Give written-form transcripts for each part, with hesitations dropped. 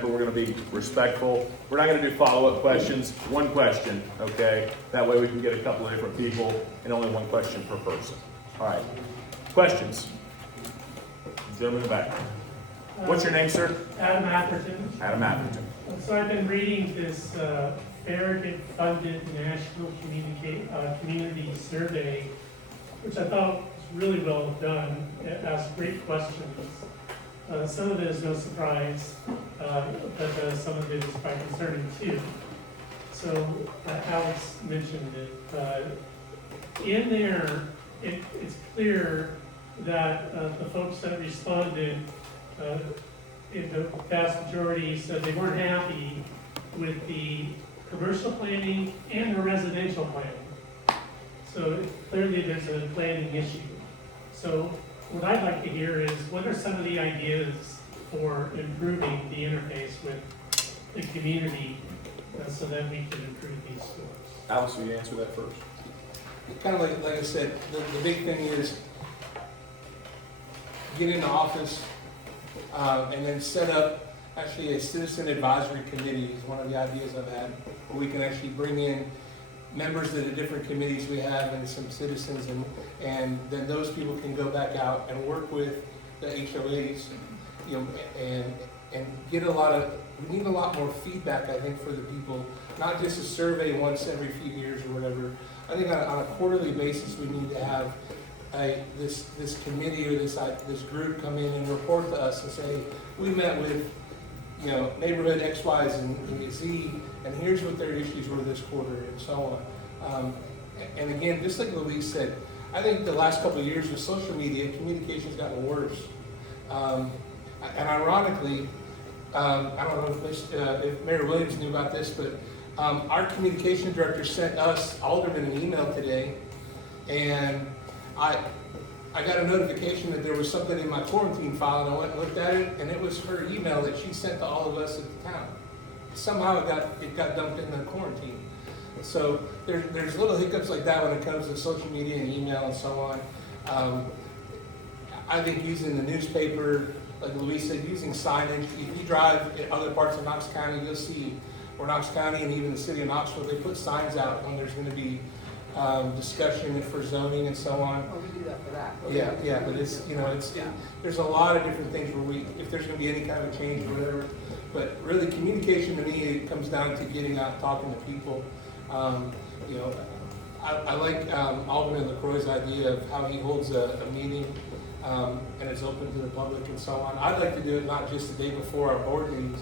but we're going to be respectful. We're not going to do follow-up questions. One question, okay? That way we can get a couple of different people and only one question per person. All right. Questions? Gentleman in the back. What's your name, sir? Adam Atherton. Adam Atherton. So I've been reading this Farragut-funded national community survey, which I thought was really well done. It asked great questions. Some of it is no surprise, but some of it is quite concerning too. So Alex mentioned it. In there, it's clear that the folks that responded, in the vast majority, said they weren't happy with the commercial planning and the residential planning. So clearly there's a planning issue. So what I'd like to hear is, what are some of the ideas for improving the interface with the community so that we can improve these stores? Alice, will you answer that first? Kind of like I said, the big thing is get into office and then set up actually a citizen advisory committee is one of the ideas I've had, where we can actually bring in members of the different committees we have and some citizens, and then those people can go back out and work with the HOAs, you know, and get we need a lot more feedback, I think, for the people, not just a survey once every few years or whatever. I think on a quarterly basis, we need to have this committee or this group come in and report to us and say, we met with, you know, neighborhood X, Y, and Z, and here's what their issues were this quarter, and so on. And again, just like Louise said, I think the last couple of years with social media, communication's gotten worse. And ironically, I don't know if Mayor Williams knew about this, but our communication director sent us aldermen an email today, and I got a notification that there was something in my quarantine file, and I went and looked at it, and it was her email that she sent to all of us at the town. Somehow it got dumped in the quarantine. So there's little hiccups like that when it comes to social media and email and so on. I think using the newspaper, like Louise said, using signage. If you drive in other parts of Knox County, you'll see where Knox County and even the city of Knoxville, they put signs out when there's going to be discussion for zoning and so on. Oh, we do that for that. Yeah, but it's, you know, there's a lot of different things where if there's going to be any kind of change or whatever, but really communication to me, it comes down to getting out, talking to people. You know, I like Alderman LaCroix's idea of how he holds a meeting and it's open to the public and so on. I'd like to do it not just the day before our board meetings,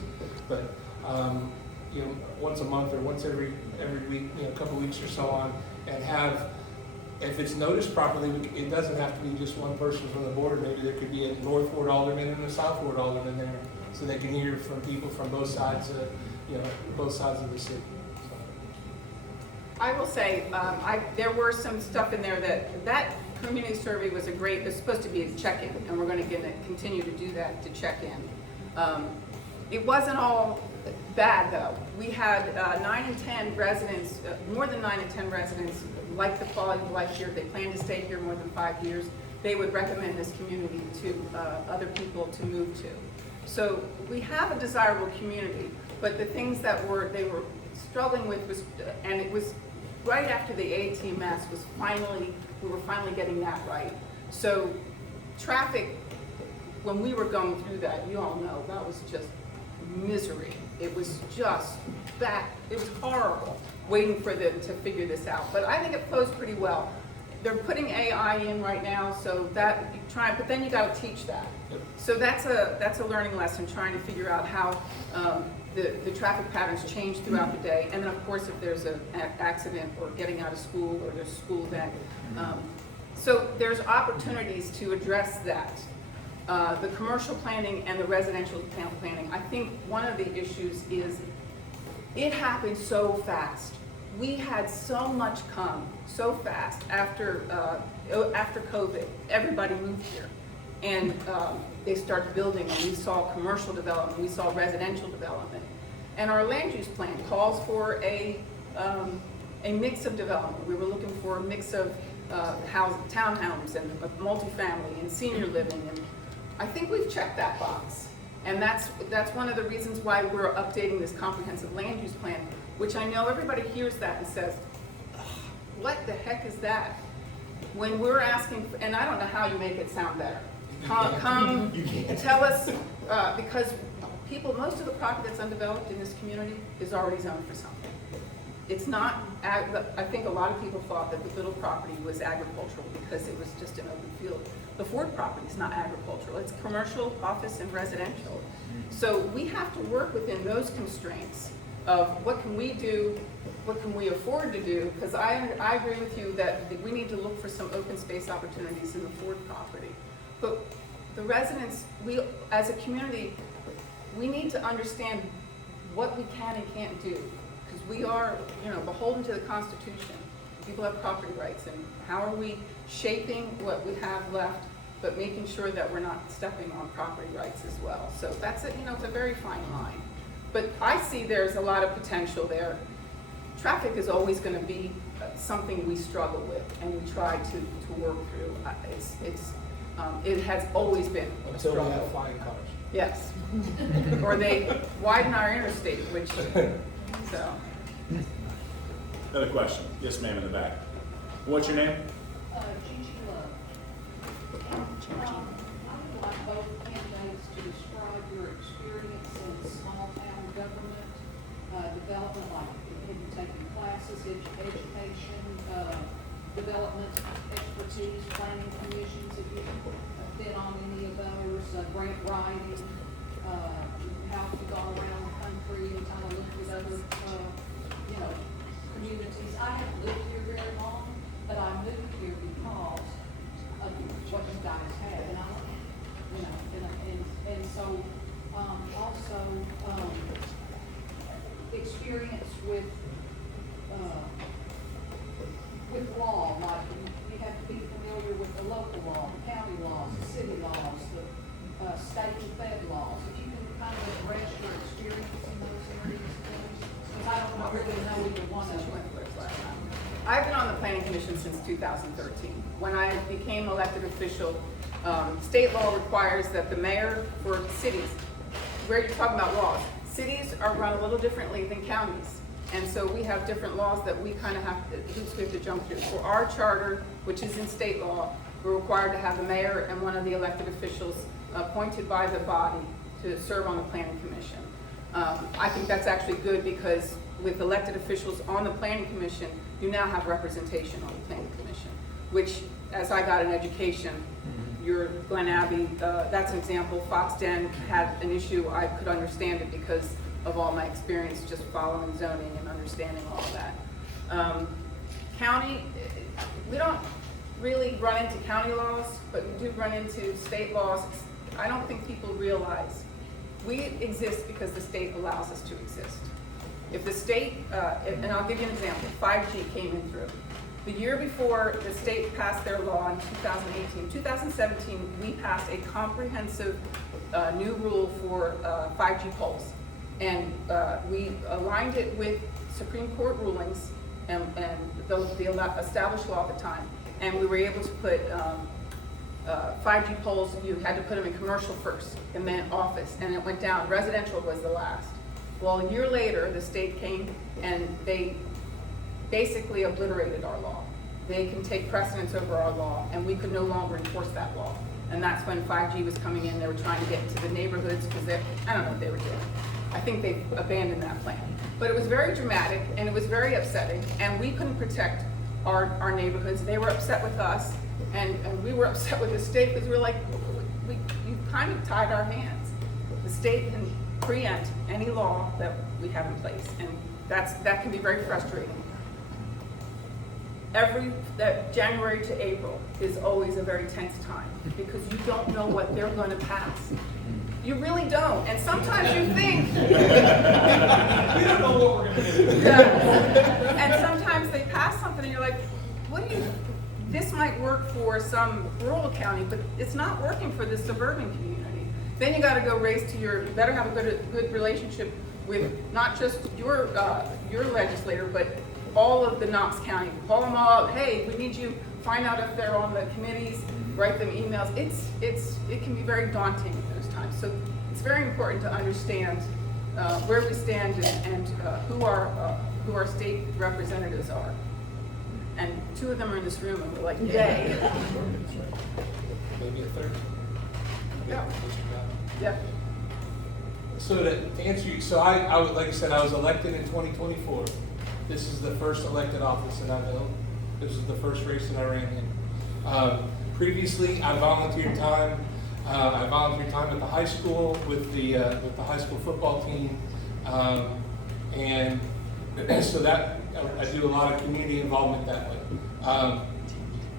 but you know, once a month or once every week, you know, a couple weeks or so on, and have, if it's noticed properly, it doesn't have to be just one person from the board. Maybe there could be a North Ward alderman and a South Ward alderman there, so they can hear from people from both sides, you know, both sides of the city. So. I will say, there were some stuff in there that community survey was supposed to be a check-in, and we're going to continue to do that, to check in. It wasn't all bad though. We had 9 and 10 residents, more than 9 and 10 residents like the quality of life here. They plan to stay here more than 5 years. They would recommend this community to other people to move to. So we have a desirable community, but the things that they were struggling with was, and it was right after the AT mess was we were finally getting that right. So traffic, when we were going through that, you all know, that was just misery. It was just it was horrible waiting for them to figure this out. But I think it flows pretty well. They're putting AI in right now, so that you try, but then you got to teach that. So that's a learning lesson, trying to figure out how the traffic patterns change throughout the day. And then of course, if there's an accident or getting out of school or there's a school event. So there's opportunities to address that. The commercial planning and the residential planning. I think one of the issues is it happened so fast. We had so much come so fast after COVID. Everybody moved here, and they started building, and we saw commercial development, we saw residential development, and our land use plan calls for a mix of development. We were looking for a mix of townhomes and multifamily and senior living, and I think we've checked that box. And that's one of the reasons why we're updating this comprehensive land use plan, which I know everybody hears that and says, what the heck is that? When we're asking, and I don't know how you make it sound better. Come tell us, because most of the property that's undeveloped in this community is already zoned for something. It's not, I think a lot of people thought that the little property was agricultural because it was just an open field. The Ford property is not agricultural, it's commercial, office, and residential. So we have to work within those constraints of what can we do, what can we afford to do, because I agree with you that we need to look for some open space opportunities in the Ford property. But the residents, we, as a community, we need to understand what we can and can't do. Because we are, beholden to the Constitution. People have property rights, and how are we shaping what we have left, but making sure that we're not stepping on property rights as well. So that's it's a very fine line. But I see there's a lot of potential there. Traffic is always going to be something we struggle with, and we try to work through. It has always been a Until we have struggle. flying cars. Yes. Or they widen our interstate, which, so. Another question. Yes, ma'am, in the back. What's your name? Gigi Love. I would like both candidates to describe your experience in small town government, development, like have you taken classes, education, development, expertise, planning commissions, if you've been on any of those, grant writing, how have you gone around the country and kind of looked at other, communities. I haven't lived here very long, but I moved here because of what you guys had, and and so, also, experience with law, like you have to be familiar with the local law, the county laws, the city laws, the state and fed laws. If you can kind of address your experience in those areas, please, because I don't really know either one of them. I've been on the planning commission since 2013. When I became elected official, state law requires that the mayor for cities, where you're talking about laws, cities are run a little differently than counties. And so we have different laws that we kind of hoops we have to jump through. For our charter, which is in state law, we're required to have the mayor and one of the elected officials appointed by the body to serve on the planning commission. I think that's actually good because with elected officials on the planning commission, you now have representation on the planning commission, which, as I got an education, your Glen Abbey, that's an example. Fox Den had an issue. I could understand it because of all my experience just following zoning and understanding all of that. County, we don't really run into county laws, but we do run into state laws. I don't think people realize we exist because the state allows us to exist. If the state, and I'll give you an example, 5G came in through. The year before the state passed their law in 2018, 2017, we passed a comprehensive new rule for 5G poles. And we aligned it with Supreme Court rulings and the established law at the time. And we were able to put 5G poles, you had to put them in commercial first, and then office, and it went down. Residential was the last. Well, a year later, the state came and they basically obliterated our law. They can take precedence over our law, and we could no longer enforce that law. And that's when 5G was coming in. They were trying to get into the neighborhoods because I don't know what they were doing. I think they abandoned that plan. But it was very dramatic, and it was very upsetting, and we couldn't protect our neighborhoods. They were upset with us, and we were upset with the state because we were like, you kind of tied our hands. The state can preempt any law that we have in place, and that can be very frustrating. That January to April is always a very tense time because you don't know what they're going to pass. You really don't, and sometimes you think. We don't know what we're going to do. Yeah. And sometimes they pass something, and you're like, this might work for some rural county, but it's not working for the suburban community. Then you got to go race to you better have a good relationship with not just your legislator, but all of the Knox County. Call them all up. Hey, we need you. Find out if they're on the committees. Write them emails. It can be very daunting at those times. So it's very important to understand where we stand and who our state representatives are. And two of them are in this room, and we're like, yay. Maybe a third. Yeah. Yep. So to answer you, so I would, like I said, I was elected in 2024. This is the first elected office that I've held. This is the first race that I ran in. Previously, I volunteered time. I volunteered time at the high school with the high school football team, and so that I do a lot of community involvement that way.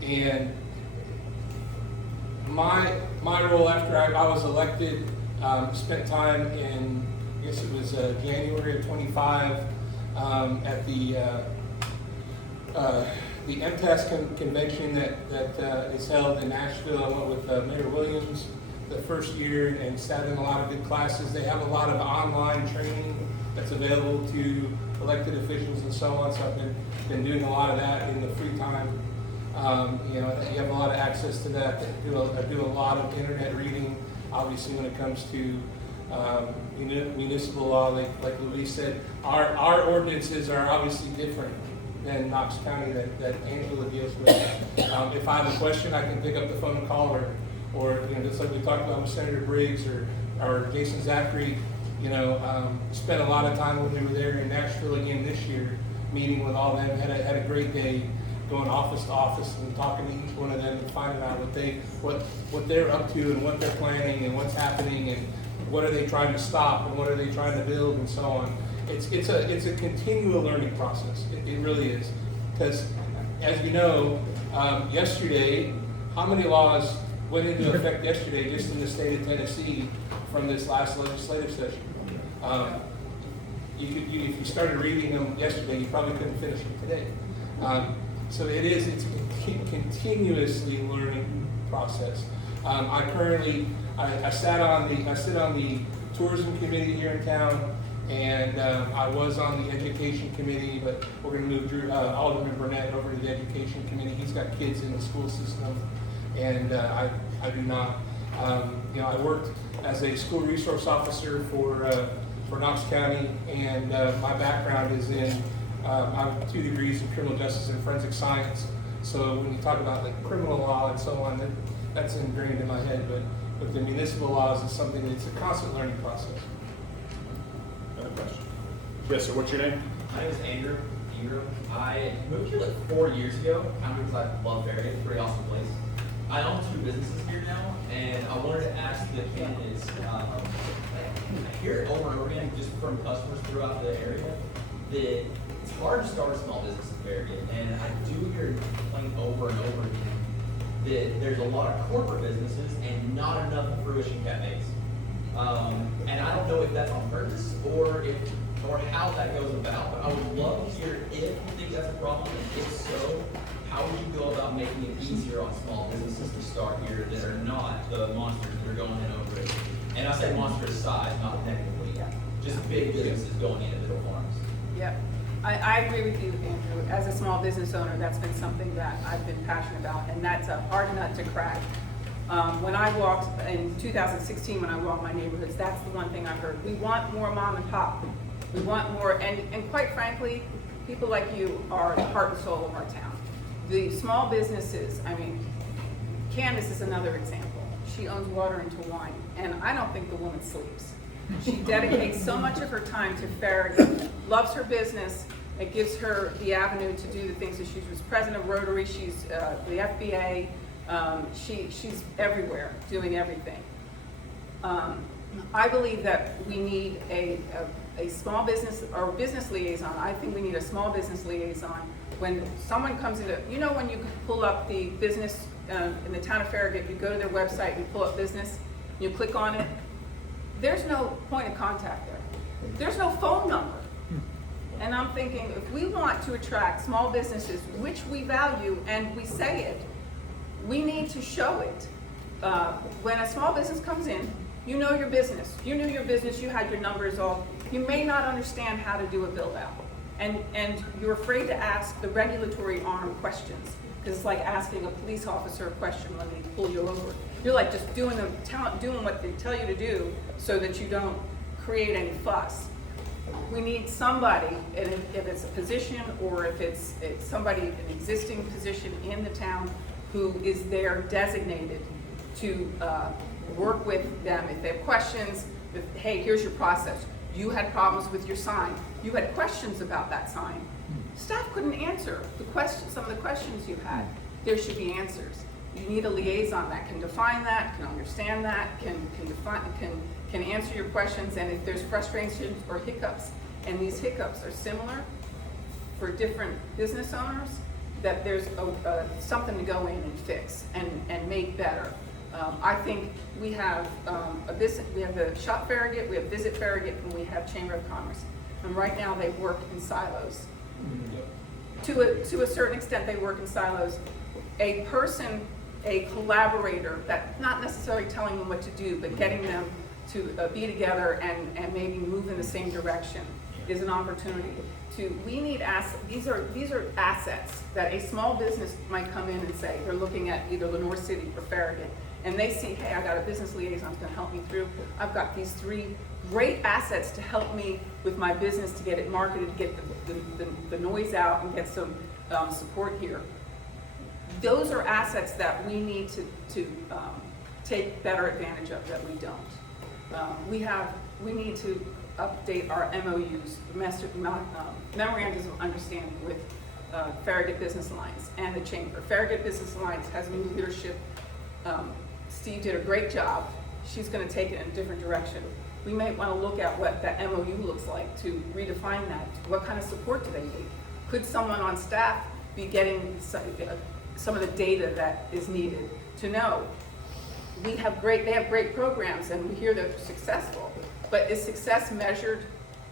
And my role after I was elected, spent time in, I guess it was January of 25 at the MTAS convention that is held in Nashville. I went with Mayor Williams the first year and sat in a lot of good classes. They have a lot of online training that's available to elected officials and so on. So I've been doing a lot of that in the free time. You have a lot of access to that. I do a lot of internet reading. Obviously, when it comes to municipal law, like Louise said, our ordinances are obviously different than Knox County that Angela deals with. If I have a question, I can pick up the phone and call her, or just like we talked about with Senator Briggs or Jason Zachary. Spent a lot of time when we were there in Nashville again this year, meeting with all of them. Had a great day, going office to office and talking to each one of them and finding out what they're up to and what they're planning and what's happening and what are they trying to stop and what are they trying to build and so on. It's a continual learning process. It really is, because as you know, yesterday, how many laws went into effect yesterday just in the state of Tennessee from this last legislative session? If you started reading them yesterday, you probably couldn't finish them today. So it's a continuously learning process. I sit on the tourism committee here in town, and I was on the education committee, but we're going to move Alderman Burnett over to the education committee. He's got kids in the school system, and I do not. I worked as a school resource officer for Knox County, and my background is in, I have 2 degrees in criminal justice and forensic science. So when you talk about like criminal law and so on, that's ingrained in my head. But the municipal laws is something that's a constant learning process. Another question? Yes, sir. What's your name? My name is Andrew Ingram. I moved here like 4 years ago, kind of because I love Farragut. It's a pretty awesome place. I own 2 businesses here now, and I wanted to ask the candidates, I hear it over and over again just from customers throughout the area that it's hard to start a small business in Farragut, and I do hear it complaint over and over again that there's a lot of corporate businesses and not enough fruition cafes. And I don't know if that's on purpose or how that goes about, but I would love to hear if you think that's a problem, and if so, how would you go about making it easier on small businesses to start here that are not the monsters that are going in over it? And I say monstrous size, not technically, just big businesses going into little farms. Yep. I agree with you, Andrew. As a small business owner, that's been something that I've been passionate about, and that's a hard nut to crack. When I walked in 2016, when I walked my neighborhoods, that's the one thing I heard. We want more mom and pop. We want more, and quite frankly, people like you are the heart and soul of our town. The small businesses, Candace is another example. She owns Water into Wine, and I don't think the woman sleeps. She dedicates so much of her time to Farragut, loves her business. It gives her the avenue to do the things that she was president of Rotary, she's the FBA, she's everywhere, doing everything. I believe that we need a small business or business liaison. I think we need a small business liaison. When someone comes into, when you pull up the business in the town of Farragut, you go to their website, you pull up business, you click on it, there's no point of contact there. There's no phone number. And I'm thinking, if we want to attract small businesses, which we value and we say it, we need to show it. When a small business comes in, you know your business. You knew your business, you had your numbers all. You may not understand how to do a build out. And you're afraid to ask the regulatory arm questions because it's like asking a police officer a question when they pull you over. You're like just doing what they tell you to do so that you don't create any fuss. We need somebody, and if it's a position or if it's somebody, an existing position in the town who is there designated to work with them. If they have questions, hey, here's your process. You had problems with your sign. You had questions about that sign. Staff couldn't answer some of the questions you had. There should be answers. You need a liaison that can define that, can understand that, can answer your questions, and if there's frustrations or hiccups, and these hiccups are similar for different business owners, that there's something to go in and fix and make better. I think we have we have the Shop Farragut, we have Visit Farragut, and we have Chamber of Commerce. And right now they work in silos. To a certain extent, they work in silos. A person, a collaborator, that not necessarily telling them what to do, but getting them to be together and maybe move in the same direction is an opportunity. We need assets. These are assets that a small business might come in and say, they're looking at either Lenore City or Farragut, and they see, hey, I got a business liaison that's gonna help me through. I've got these 3 great assets to help me with my business, to get it marketed, get the noise out, and get some support here. Those are assets that we need to take better advantage of that we don't. We need to update our MOUs, memorandums of understanding with Farragut Business Alliance and the Chamber. Farragut Business Alliance has new leadership. Steve did a great job. She's going to take it in a different direction. We may want to look at what that MOU looks like to redefine that. What kind of support do they need? Could someone on staff be getting some of the data that is needed to know? They have great programs, and we hear they're successful. But is success measured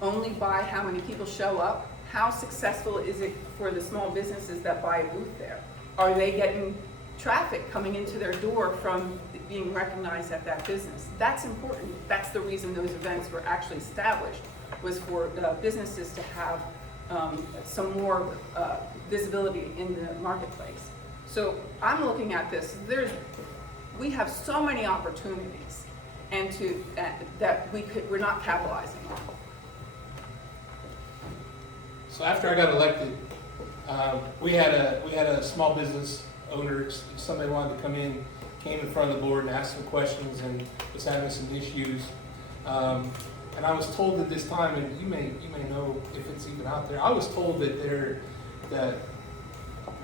only by how many people show up? How successful is it for the small businesses that buy a booth there? Are they getting traffic coming into their door from being recognized at that business? That's important. That's the reason those events were actually established, was for businesses to have some more visibility in the marketplace. So I'm looking at this. We have so many opportunities, and that we're not capitalizing on. So after I got elected, we had a small business owner, somebody wanted to come in, came in front of the board and asked some questions and was having some issues. And I was told at this time, and you may know if it's even out there, I was told that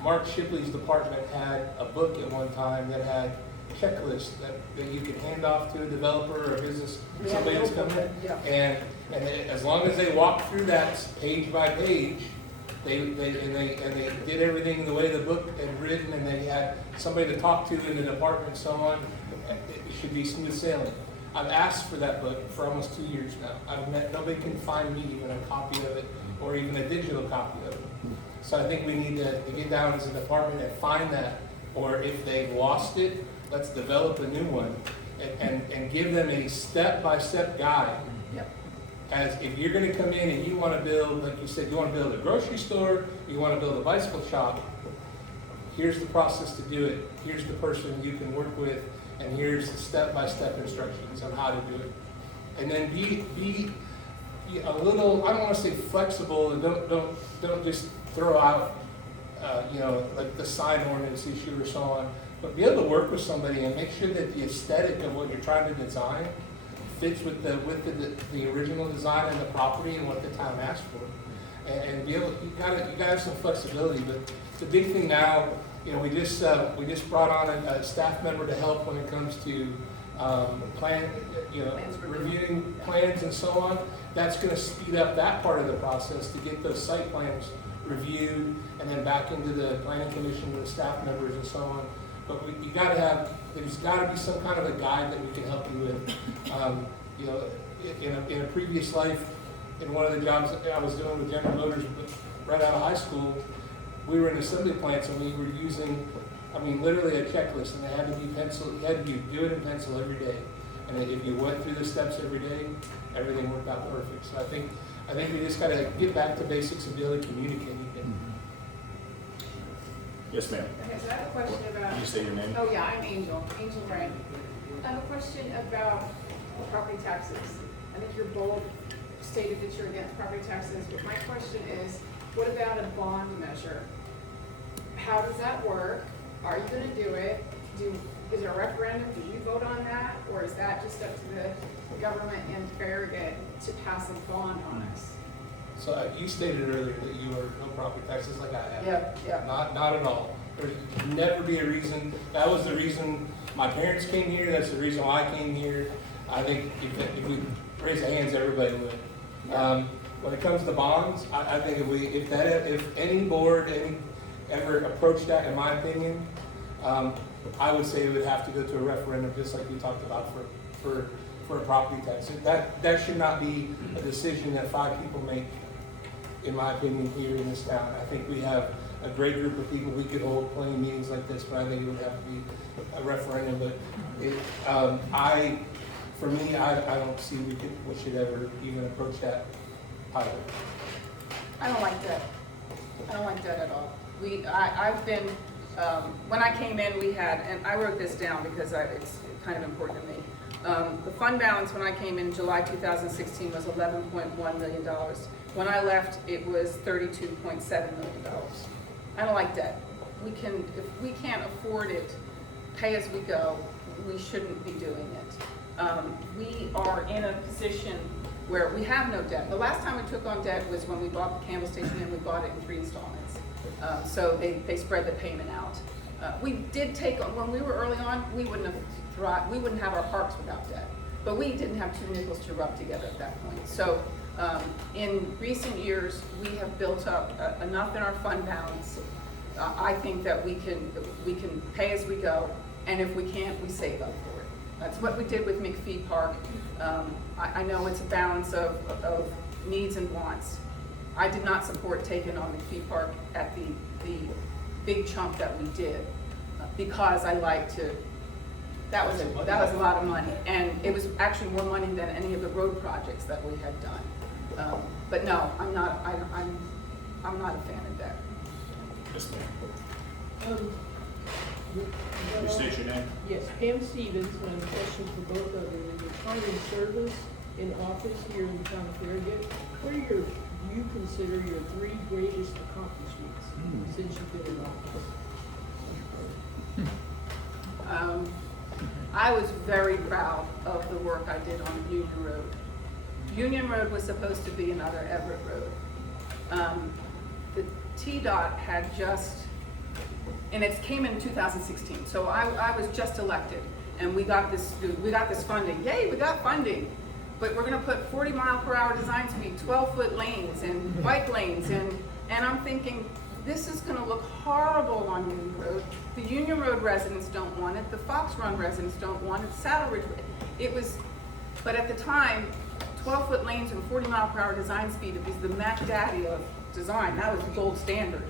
Mark Shipley's department had a book at one time that had checklists that you could hand off to a developer or a business, somebody that's coming in. Yeah. And as long as they walked through that page by page, they did everything the way the book had written, and they had somebody to talk to in the department and so on, it should be smooth sailing. I've asked for that book for almost 2 years now. Nobody can find me even a copy of it or even a digital copy of it. So I think we need to get down as a department and find that, or if they've lost it, let's develop a new one and give them a step-by-step guide. Yep. As if you're going to come in and you want to build, like you said, you want to build a grocery store, you want to build a bicycle shop, here's the process to do it. Here's the person you can work with, and here's the step-by-step instructions on how to do it. And then be a little, I don't want to say flexible, and don't just throw out, like the sign ordinance issue or so on, but be able to work with somebody and make sure that the aesthetic of what you're trying to design fits with the original design and the property and what the town asked for. And be able, you gotta have some flexibility. But the big thing now, we just brought on a staff member to help when it comes to reviewing plans and so on. That's going to speed up that part of the process to get those site plans reviewed and then back into the planning commission with staff members and so on. But there's got to be some kind of a guide that we can help you with. In a previous life, in one of the jobs that I was doing with General Motors right out of high school, we were in assembly plants and we were using, literally a checklist, and it had to be pencil. You had to do it in pencil every day. And if you went through the steps every day, everything worked out perfect. So I think we just got to get back to basics and be able to communicate again. Yes, ma'am. Okay, so I have a question about, Can you say your name? oh yeah, I'm Angel Ray. I have a question about property taxes. I think you're bold stated that you're against property taxes, but my question is, what about a bond measure? How does that work? Are you gonna do it? Is there a referendum? Do you vote on that? Or is that just up to the government and Farragut to pass a bond on us? So you stated earlier that you are no property taxes like I have. Yeah. Not at all. There's never be a reason. That was the reason my parents came here. That's the reason why I came here. I think if we raise our hands, everybody would. When it comes to bonds, I think if any board ever approached that, in my opinion, I would say it would have to go to a referendum, just like we talked about for a property tax. That should not be a decision that 5 people make, in my opinion, here in this town. I think we have a great group of people. We could hold plenty of meetings like this, but I think it would have to be a referendum. But for me, I don't see we should ever even approach that either. I don't like that. I don't like that at all. I've been, when I came in, we had, and I wrote this down because it's kind of important to me. The fund balance when I came in July 2016 was $11.1 million. When I left, it was $32.7 million. I don't like debt. If we can't afford it, pay as we go, we shouldn't be doing it. We are in a position where we have no debt. The last time we took on debt was when we bought the Campbell Station, and we bought it in 3 installments. So they spread the payment out. We did take on, when we were early on, we wouldn't have our parks without debt. But we didn't have 2 nickels to rub together at that point. So in recent years, we have built up enough in our fund balance. I think that we can pay as we go, and if we can't, we save up for it. That's what we did with McPhee Park. I know it's a balance of needs and wants. I did not support taking on McPhee Park at the big chunk that we did, because I like to, that was a lot of money, and it was actually more money than any of the road projects that we had done. But no, I'm not a fan of that. Yes, ma'am. Can you state your name? Yes, Pam Stevens, and I have a question for both of you. In your time in service in office here in the town of Farragut, what do you consider your 3 greatest accomplishments since you've been in office? I was very proud of the work I did on Union Road. Union Road was supposed to be another Everett Road. The TDOT had just, and it came in 2016, so I was just elected, and we got this funding. Yay, we got funding! But we're gonna put 40-mile-per-hour design speed, 12-foot lanes, and bike lanes, and I'm thinking, this is gonna look horrible on Union Road. The Union Road residents don't want it, the Fox Run residents don't want it, Saddle Ridge, but at the time, 12-foot lanes and 40-mile-per-hour design speed, it was the Mac Daddy of design. That was the gold standard.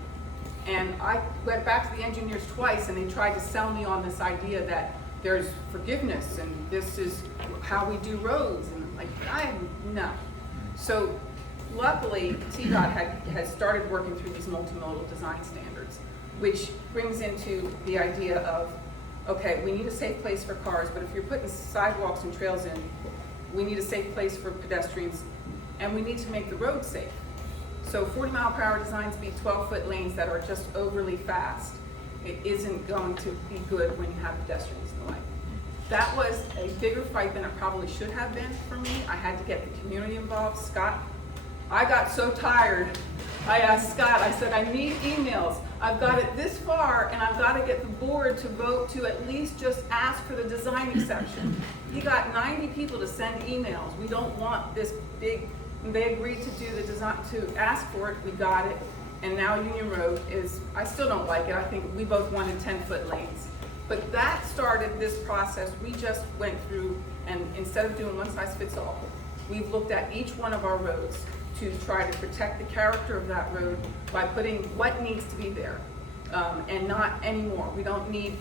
And I went back to the engineers twice, and they tried to sell me on this idea that there's forgiveness and this is how we do roads, and I'm like, no. So luckily, TDOT has started working through these multimodal design standards, which brings into the idea of, okay, we need a safe place for cars, but if you're putting sidewalks and trails in, we need a safe place for pedestrians, and we need to make the road safe. So 40-mile-per-hour design speed, 12-foot lanes that are just overly fast, it isn't going to be good when you have pedestrians in the way. That was a bigger fight than it probably should have been for me. I had to get the community involved. Scott, I got so tired. I asked Scott, I said, I need emails. I've got it this far, and I've got to get the board to vote to at least just ask for the design exception. He got 90 people to send emails. We don't want this big, and they agreed to do the design, to ask for it. We got it. And now Union Road is, I still don't like it. I think we both wanted 10-foot lanes. But that started this process. We just went through, and instead of doing one size fits all, we've looked at each one of our roads to try to protect the character of that road by putting what needs to be there, and not anymore. We don't need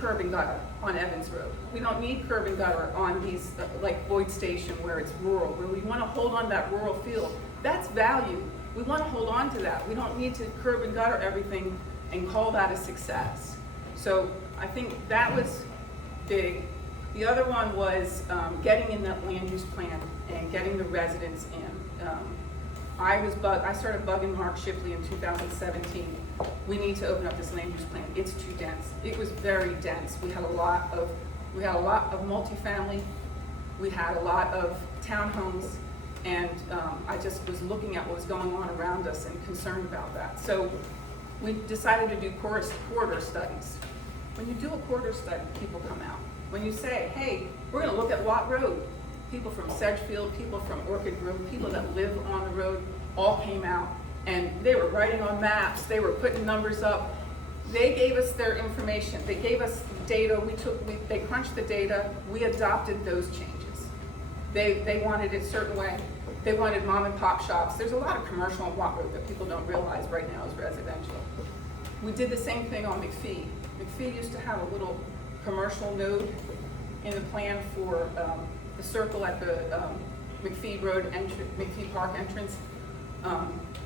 curb and gutter on Evans Road. We don't need curb and gutter on these, like Boyd Station, where it's rural, where we want to hold on that rural field. That's value. We want to hold on to that. We don't need to curb and gutter everything and call that a success. So I think that was big. The other one was getting in that land use plan and getting the residents in. I started bugging Mark Shipley in 2017. We need to open up this land use plan. It's too dense. It was very dense. We had a lot of multifamily. We had a lot of townhomes, and I just was looking at what was going on around us and concerned about that. So we decided to do corridor studies. When you do a corridor study, people come out. When you say, hey, we're gonna look at Watt Road, people from Sedgefield, people from Orchid Grove, people that live on the road, all came out, and they were writing on maps, they were putting numbers up. They gave us their information, they gave us data, they crunched the data, we adopted those changes. They wanted it a certain way. They wanted mom and pop shops. There's a lot of commercial on Watt Road that people don't realize right now is residential. We did the same thing on McPhee. McPhee used to have a little commercial node in the plan for the circle at the McPhee Park entrance,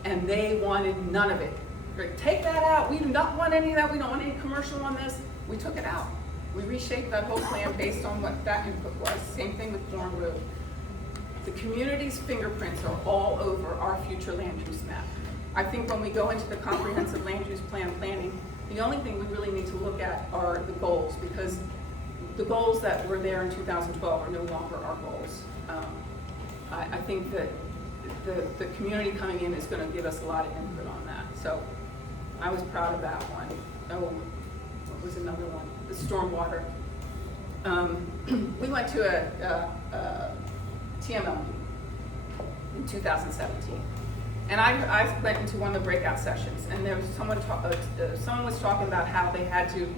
and they wanted none of it. Like, take that out. We do not want any of that. We don't want any commercial on this. We took it out. We reshaped that whole plan based on what that input was. Same thing with Bourne Road. The community's fingerprints are all over our future land use map. I think when we go into the comprehensive land use plan planning, the only thing we really need to look at are the goals, because the goals that were there in 2012 are no longer our goals. I think that the community coming in is going to give us a lot of input on that. So I was proud of that one. Oh, what was another one? The stormwater. We went to a TML meeting in 2017. And I went into one of the breakout sessions, and there was someone was talking about how they had to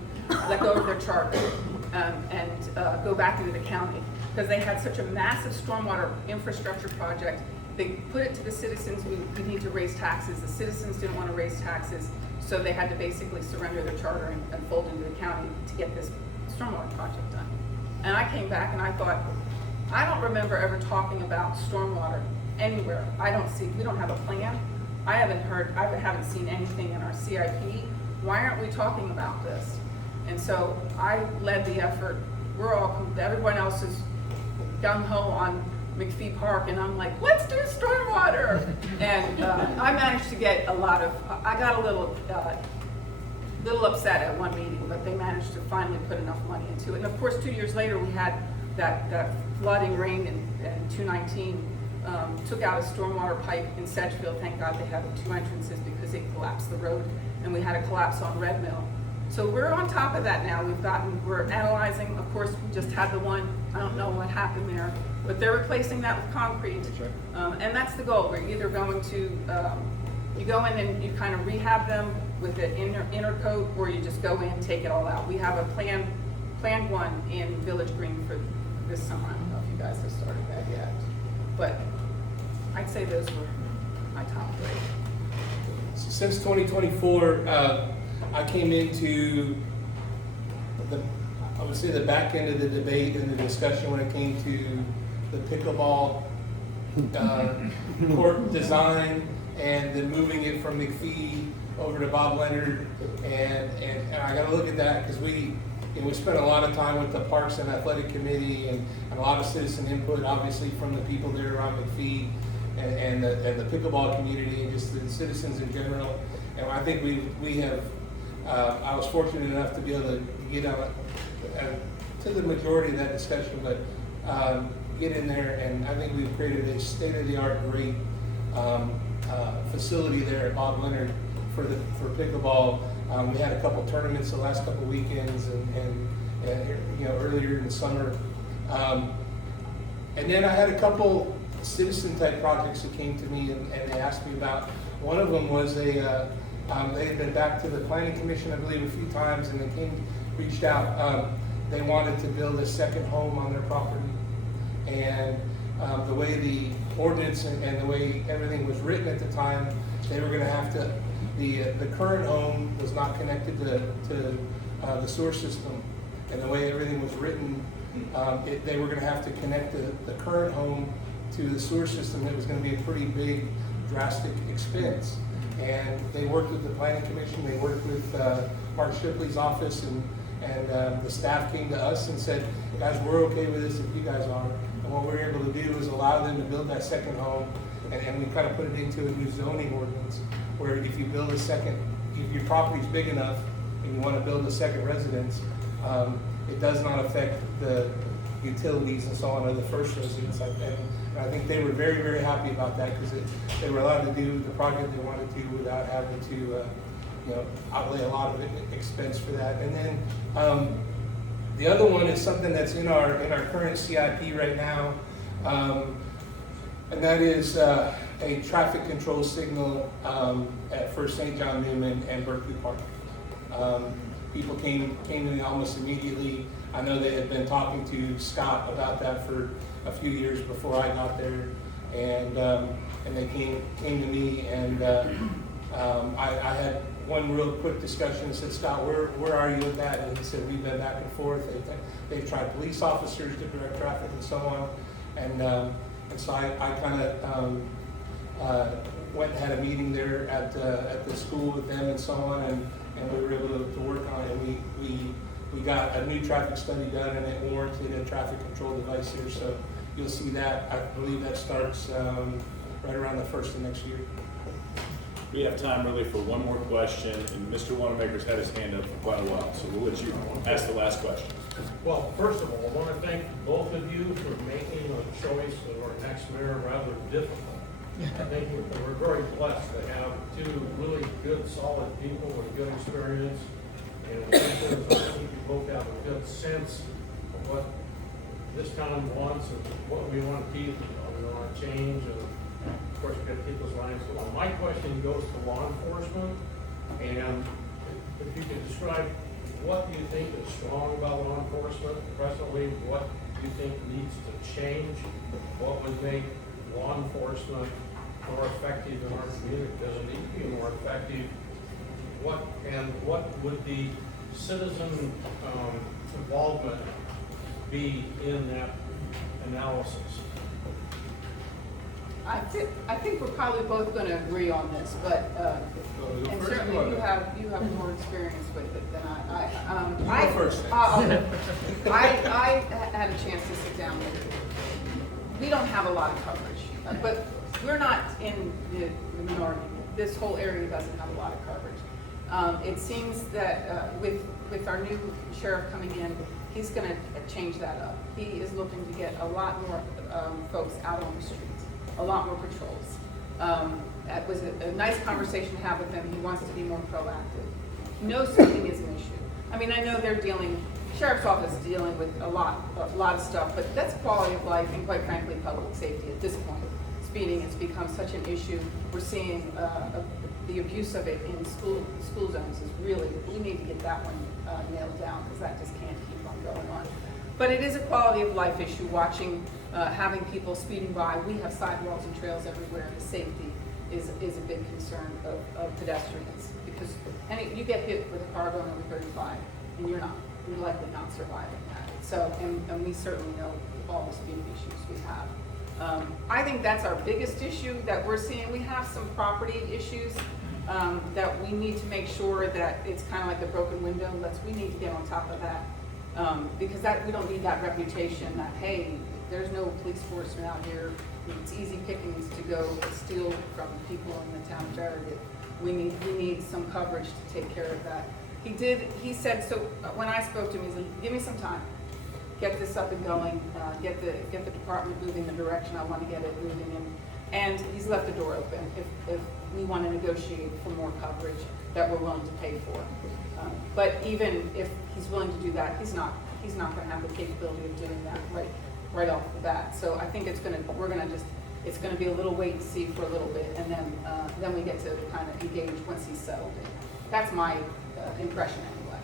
let go of their charter and go back into the county because they had such a massive stormwater infrastructure project. They put it to the citizens, we need to raise taxes. The citizens didn't want to raise taxes, so they had to basically surrender their charter and fold into the county to get this stormwater project done. And I came back and I thought, I don't remember ever talking about stormwater anywhere. We don't have a plan. I haven't seen anything in our CIP. Why aren't we talking about this? And so I led the effort. Everyone else is gung-ho on McPhee Park, and I'm like, let's do stormwater. And I managed to get I got a little upset at one meeting, but they managed to finally put enough money into it. And of course, 2 years later, we had that flooding rain in 2019. Took out a stormwater pipe in Sedgefield. Thank God they had 2 entrances because it collapsed the road, and we had a collapse on Red Mill. So we're on top of that now. We're analyzing. Of course, we just had the one. I don't know what happened there, but they're replacing that with concrete, and that's the goal. We're either going to you go in and you kind of rehab them with the inner coat, or you just go in, take it all out. We have a planned one in Village Green for this summer. I don't know if you guys have started that yet, but I'd say those were my top 3. Since 2024, I came into the back end of the debate and the discussion when it came to the pickleball court design and then moving it from McPhee over to Bob Leonard, and I got to look at that because we spent a lot of time with the Parks and Athletic Committee and a lot of citizen input, obviously from the people there around McPhee and the pickleball community and just the citizens in general. And I think we have. I was fortunate enough to be able to get to the majority of that discussion, but get in there, and I think we've created a state-of-the-art, great facility there at Bob Leonard for pickleball. We had a couple tournaments the last couple weekends, and earlier in the summer, and then I had a couple citizen-type projects that came to me, and they asked me about. One of them was they had been back to the Planning Commission, I believe, a few times, and they reached out. They wanted to build a second home on their property, and the way the ordinance and the way everything was written at the time, they were going to have to. The current home was not connected to the sewer system, and the way everything was written, they were going to have to connect the current home to the sewer system. It was going to be a pretty big, drastic expense. And they worked with the planning commission, they worked with Mark Shipley's office, and the staff came to us and said, guys, we're okay with this if you guys are. And what we're able to do is allow them to build that second home, and we kind of put it into a new zoning ordinance, where if you build a second, if your property's big enough and you want to build a second residence, it does not affect the utilities and so on of the first residence. And I think they were very, very happy about that, because they were allowed to do the project they wanted to without having to, outlay a lot of expense for that. And then the other one is something that's in our current CIP right now, and that is a traffic control signal for St. John Newman and Berkeley Park. People came to me almost immediately. I know they had been talking to Scott about that for a few years before I got there, and they came to me, and I had one real quick discussion and said, Scott, where are you with that? And he said, we've been back and forth. They've tried police officers to direct traffic and so on, and so I kind of went and had a meeting there at the school with them and so on, and we were able to work on it. And we got a new traffic study done, and it warranted a traffic control device here. So you'll see that. I believe that starts right around the 1st of next year. We have time really for one more question, and Mr. Wanamaker's had his hand up for quite a while, so we'll let you ask the last question. Well, first of all, I want to thank both of you for making the choice of our next mayor rather difficult. I think we're very blessed to have two really good, solid people with good experience. And I think you both have a good sense of what this town wants and what we want to keep, we want to change, and of course, we've got people's lives. So my question goes to law enforcement, and if you could describe what you think is strong about law enforcement presently, what you think needs to change, what would make law enforcement more effective in our community? Does it need to be more effective? What would the citizen involvement be in that analysis? I think we're probably both going to agree on this, but and certainly you have more experience with it than I. I had a chance to sit down with it. We don't have a lot of coverage, but we're not in the minority. This whole area doesn't have a lot of coverage. It seems that with our new sheriff coming in, he's going to change that up. He is looking to get a lot more folks out on the streets. A lot more patrols. That was a nice conversation to have with him. He wants to be more proactive. No speeding is an issue. I mean, I know sheriff's office is dealing with a lot of stuff, but that's quality of life and quite frankly, public safety at this point. Speeding has become such an issue. We're seeing the abuse of it in school zones is really, we need to get that one nailed down, because that just can't keep on going on. But it is a quality of life issue, having people speeding by. We have sidewalks and trails everywhere. The safety is a big concern of pedestrians, because you get hit with a car going over 35, and you're likely not surviving that. So, and we certainly know all the speed issues we have. I think that's our biggest issue that we're seeing. We have some property issues that we need to make sure that it's kind of like a broken window. We need to get on top of that. Because we don't need that reputation that, hey, there's no police force around here. It's easy pickings to go steal from people in the town of Farragut. We need some coverage to take care of that. He said, so when I spoke to him, he said, give me some time. Get this up and going, get the department moving the direction I want to get it moving in. And he's left the door open if we want to negotiate for more coverage that we're willing to pay for. But even if he's willing to do that, he's not going to have the capability of doing that right off the bat. So I think it's going to be a little wait and see for a little bit, and then we get to kind of engage once he's settled in. That's my impression anyway.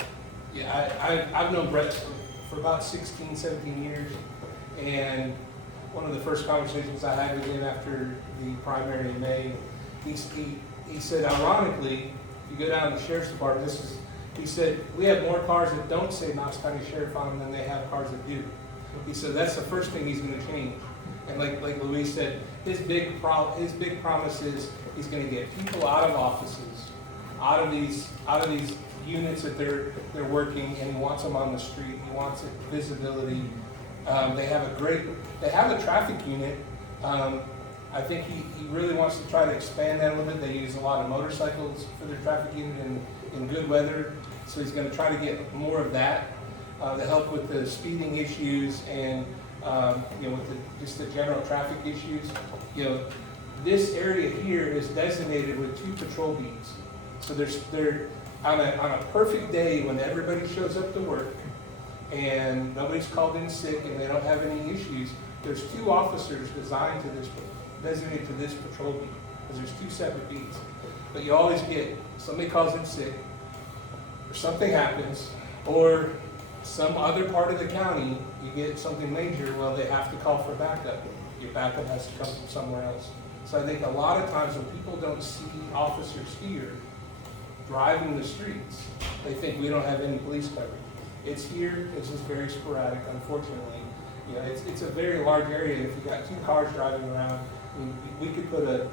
Yeah, I've known Brett for about 16, 17 years, and one of the first conversations I had with him after the primary in May, he said, ironically, if you go down to the sheriff's department, he said, we have more cars that don't say Knox County Sheriff on them than they have cars that do. He said, that's the first thing he's going to change. And like Luis said, his big promise is he's gonna get people out of offices, out of these units that they're working, and he wants them on the street. He wants visibility. They have a traffic unit. I think he really wants to try to expand that a little bit. They use a lot of motorcycles for their traffic unit in good weather, so he's going to try to get more of that to help with the speeding issues and with just the general traffic issues. This area here is designated with 2 patrol beats. So they're on a perfect day when everybody shows up to work and nobody's called in sick and they don't have any issues. There's 2 officers designated to this patrol beat, because there's 2 separate beats. But you always get, somebody calls in sick, or something happens, or some other part of the county, you get something major, well, they have to call for backup. Your backup has to come from somewhere else. So I think a lot of times when people don't see officers here driving the streets, they think we don't have any police coverage. It's here, it's just very sporadic, unfortunately. It's a very large area. If you've got 2 cars driving around, we could put a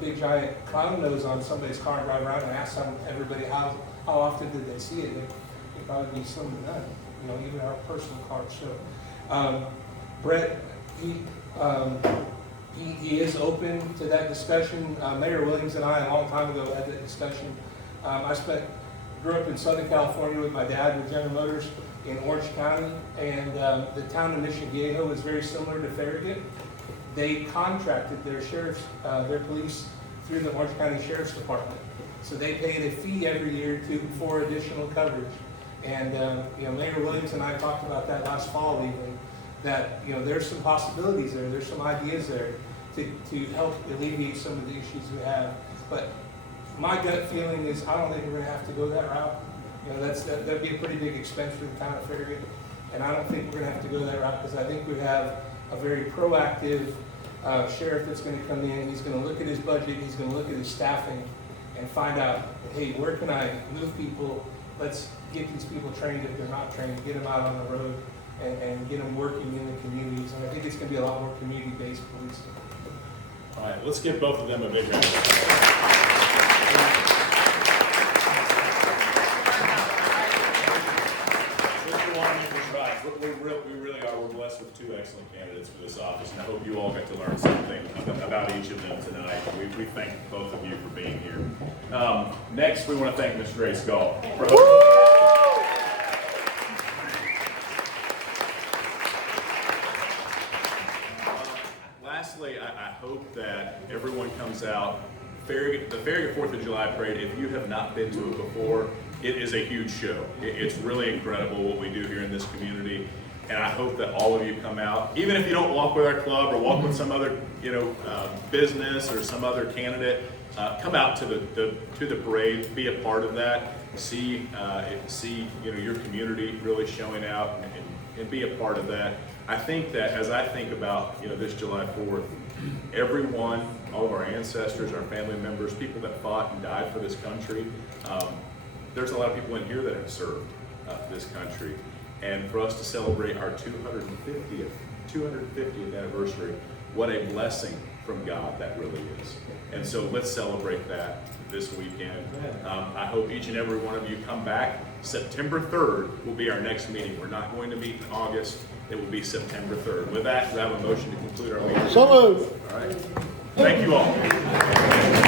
big giant clown nose on somebody's car and drive around and ask everybody how often did they see it. It'd probably be slim to none. Even our personal cars. So Brett, he is open to that discussion. Mayor Williams and I a long time ago had that discussion. I grew up in Southern California with my dad with General Motors in Orange County, and the town of Mission Viejo is very similar to Farragut. They contracted their police through the Orange County Sheriff's Department. So they paid a fee every year for additional coverage. And Mayor Williams and I talked about that last fall even, that there's some possibilities there, there's some ideas there to help alleviate some of the issues we have. But my gut feeling is I don't think we're going to have to go that route. That'd be a pretty big expense for the town of Farragut, and I don't think we're going to have to go that route, because I think we have a very proactive sheriff that's going to come in. He's going to look at his budget, he's going to look at his staffing, and find out, hey, where can I move people? Let's get these people trained if they're not trained, get them out on the road, and get them working in the communities. And I think it's going to be a lot more community-based policing. All right, let's give both of them a big round of applause. We really are. We're blessed with 2 excellent candidates for this office, and I hope you all get to learn something about each of them tonight. We thank both of you for being here. Next, we want to thank Ms. Grace Gall for Lastly, I hope that everyone comes out. The Farragut 4th of July Parade, if you have not been to it before, it is a huge show. It's really incredible what we do here in this community. And I hope that all of you come out, even if you don't walk with our club or walk with some other, business or some other candidate. Come out to the parade, be a part of that, see your community really showing out, and be a part of that. I think that as I think about this July 4th, everyone, all of our ancestors, our family members, people that fought and died for this country. There's a lot of people in here that have served this country. And for us to celebrate our 250th anniversary, what a blessing from God that really is. And so let's celebrate that this weekend. I hope each and every one of you come back. September 3rd will be our next meeting. We're not going to meet in August. It will be September 3rd. With that, do I have a motion to conclude our meeting? So moved. All right. Thank you all.